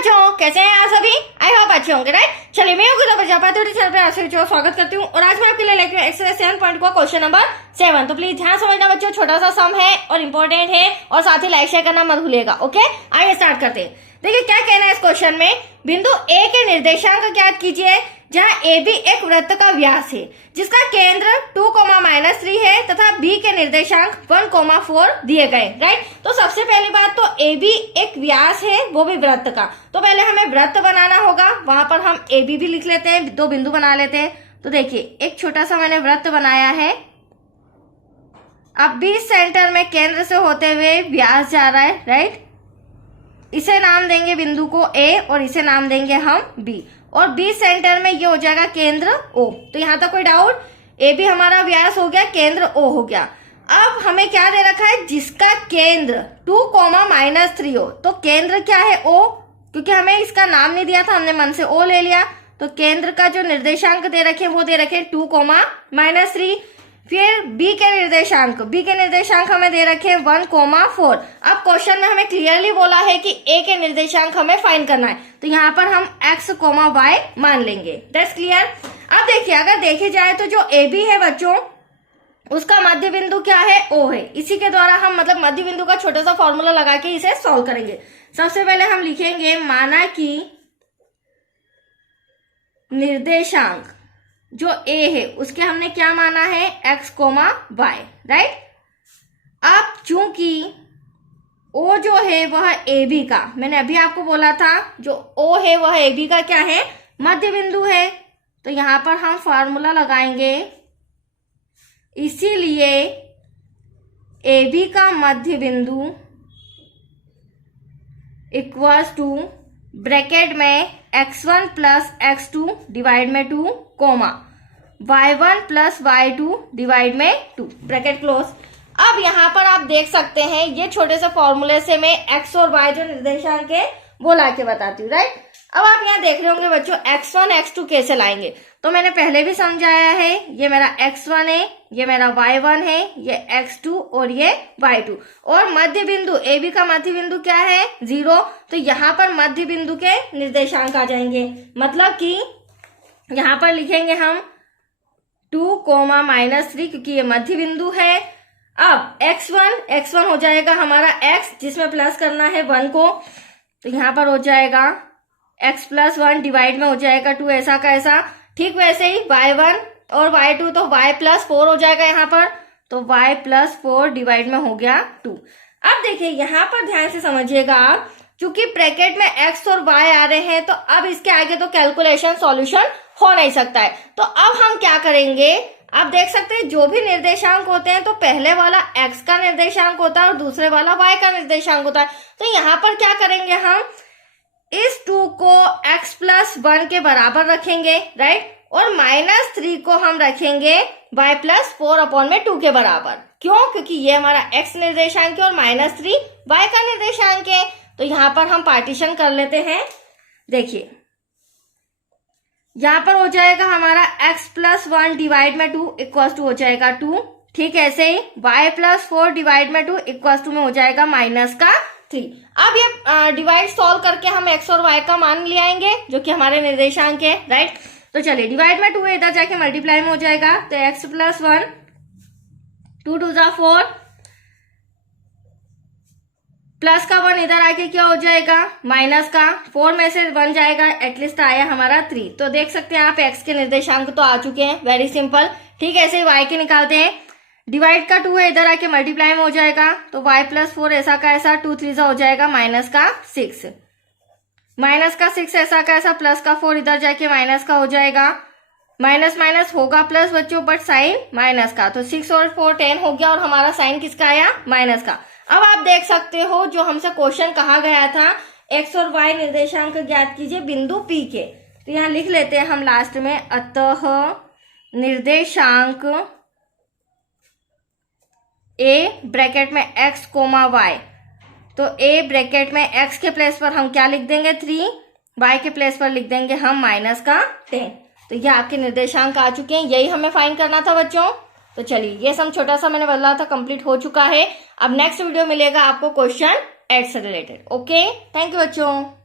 बच्चों, कैसे हैं आप सभी? आई होप अच्छे होंगे, राइट? चलिए, मैं हूँ प्रजापति चैनल पे आप सभी को स्वागत करती हूँ और आज मैं आपके लिए लेकर एक्सरसाइज 7 पॉइंट को क्वेश्चन नंबर 7। तो प्लीज ध्यान समझना बच्चों, छोटा सा सम है और इम्पोर्टेंट है और साथ ही लाइक शेयर करना मत भूलिएगा। ओके, आइए स्टार्ट करते हैं। देखिए क्या कहना है इस क्वेश्चन में, बिंदु ए के निर्देशांक ज्ञात कीजिए जहां ए बी एक वृत्त का व्यास है जिसका केंद्र 2, -3 है तथा बी के निर्देशांक 1, 4 दिए गए, राइट? तो सबसे पहली बात तो ए बी एक व्यास है, वो भी वृत्त का। तो पहले हमें वृत्त बनाना होगा, वहां पर हम ए बी भी लिख लेते हैं, दो बिंदु बना लेते हैं। तो देखिए एक छोटा सा मैंने वृत्त बनाया है। अब बीच सेंटर में केंद्र से होते हुए व्यास जा रहा है, राइट? इसे नाम देंगे बिंदु को ए और इसे नाम देंगे हम बी, और बी सेंटर में ये हो जाएगा केंद्र ओ। तो यहां तक कोई डाउट? ए भी हमारा व्यास हो गया, केंद्र ओ हो गया। अब हमें क्या दे रखा है, जिसका केंद्र 2, -3 हो। तो केंद्र क्या है? ओ, क्योंकि हमें इसका नाम नहीं दिया था, हमने मन से ओ ले लिया। तो केंद्र का जो निर्देशांक दे रखे वो दे रखे 2, -3। फिर बी के निर्देशांक हमें दे रखे 1, 4। अब क्वेश्चन में हमें क्लियरली बोला है कि ए के निर्देशांक हमें फाइंड करना है, तो यहाँ पर हम x, y मान लेंगे। That's clear. अब देखिए, अगर देखे जाए तो जो ए बी है बच्चों, उसका मध्य बिंदु क्या है? ओ है। इसी के द्वारा हम मतलब मध्य बिंदु का छोटा सा फॉर्मूला लगा के इसे सॉल्व करेंगे। सबसे पहले हम लिखेंगे, माना कि निर्देशांक जो a है उसके हमने क्या माना है? x, y, right? अब चूंकि o जो है वह AB का, मैंने अभी आपको बोला था जो o है वह AB का क्या है? मध्य बिंदु है। तो यहां पर हम फॉर्मूला लगाएंगे, इसीलिए AB का मध्य बिंदु इक्वल्स टू ब्रैकेट में x1 + x2 डिवाइड में 2, y1 + y2 डिवाइड में 2, ब्रैकेट क्लोज। अब यहाँ पर आप देख सकते हैं, ये छोटे से फॉर्मूले से मैं x और y जो निर्देशांक है वो ला के बताती हूँ, राइट? अब आप यहाँ देख रहे होंगे बच्चों, x1 x2 कैसे लाएंगे। तो मैंने पहले भी समझाया है, ये मेरा x1 है, ये मेरा y1 है, ये x2 और ये y2। और मध्य बिंदु AB का मध्य बिंदु क्या है? 0। तो यहाँ पर मध्य बिंदु के निर्देशांक आ जाएंगे, मतलब कि यहाँ पर लिखेंगे हम 2, -3 क्योंकि ये मध्य बिंदु है। अब x1 हो जाएगा हमारा x, जिसमें प्लस करना है 1 को। तो यहाँ पर हो जाएगा x + 1 डिवाइड में हो जाएगा 2, ऐसा का ऐसा। ठीक वैसे ही y1 और y2, तो y + 4 हो जाएगा यहाँ पर। तो y + 4 डिवाइड में हो गया 2। अब देखिए यहाँ पर ध्यान से समझिएगा आप, चूंकि ब्रैकेट में x और y आ रहे हैं तो अब इसके आगे तो कैलकुलेशन सॉल्यूशन हो नहीं सकता है। तो अब हम क्या करेंगे, आप देख सकते हैं जो भी निर्देशांक होते हैं तो पहले वाला x का निर्देशांक होता है और दूसरे वाला y का निर्देशांक होता है। तो यहाँ पर क्या करेंगे, हम इस 2 को x + 1 के बराबर रखेंगे, राइट? और -3 को हम रखेंगे y + 4/2 के बराबर। क्यों? क्योंकि ये हमारा x निर्देशांक है और -3 y का निर्देशांक है। तो यहाँ पर हम पार्टीशन कर लेते हैं। देखिए यहाँ पर हो जाएगा हमारा x + 1 डिवाइड में 2 इक्वल्स टू हो जाएगा 2। ठीक है, ऐसे ही y + 4 डिवाइड में 2 इक्वल्स टू में हो जाएगा -3। अब ये डिवाइड सॉल्व करके हम x और y का मान ले आएंगे जो कि हमारे निर्देशांक है, राइट? तो चलिए, डिवाइड में 2 है, इधर जाके मल्टीप्लाई में हो जाएगा। तो x + 1, 2 2 = 4, प्लस का 1 इधर आके क्या हो जाएगा? माइनस का 4 में से 1 जाएगा, एटलीस्ट आया हमारा 3। तो देख सकते हैं आप x के निर्देशांक तो आ चुके हैं, वेरी सिंपल। ठीक है, ऐसे ही y के निकालते हैं। डिवाइड का 2 है, इधर आके मल्टीप्लाई में हो जाएगा। तो y + 4 ऐसा का ऐसा, 2 3 हो जाएगा -6, माइनस का 6 ऐसा का ऐसा, प्लस का 4 इधर जाके माइनस का हो जाएगा। माइनस माइनस होगा प्लस बच्चों, बट साइन माइनस का। तो 6 और 4 10 हो गया और हमारा साइन किसका आया? माइनस का। अब आप देख सकते हो जो हमसे क्वेश्चन कहा गया था, x और y निर्देशांक ज्ञात कीजिए बिंदु P के। तो यहाँ लिख लेते हैं हम लास्ट में, अतः निर्देशांक a ब्रैकेट में x, y। तो a ब्रैकेट में x के प्लेस पर हम क्या लिख देंगे? 3, y के प्लेस पर लिख देंगे हम -10। तो ये आपके निर्देशांक आ चुके हैं, यही हमें फाइंड करना था बच्चों। तो चलिए, ये सम छोटा सा मैंने बदला था, कंप्लीट हो चुका है। अब नेक्स्ट वीडियो मिलेगा आपको क्वेश्चन 8 से रिलेटेड। ओके, थैंक यू बच्चों।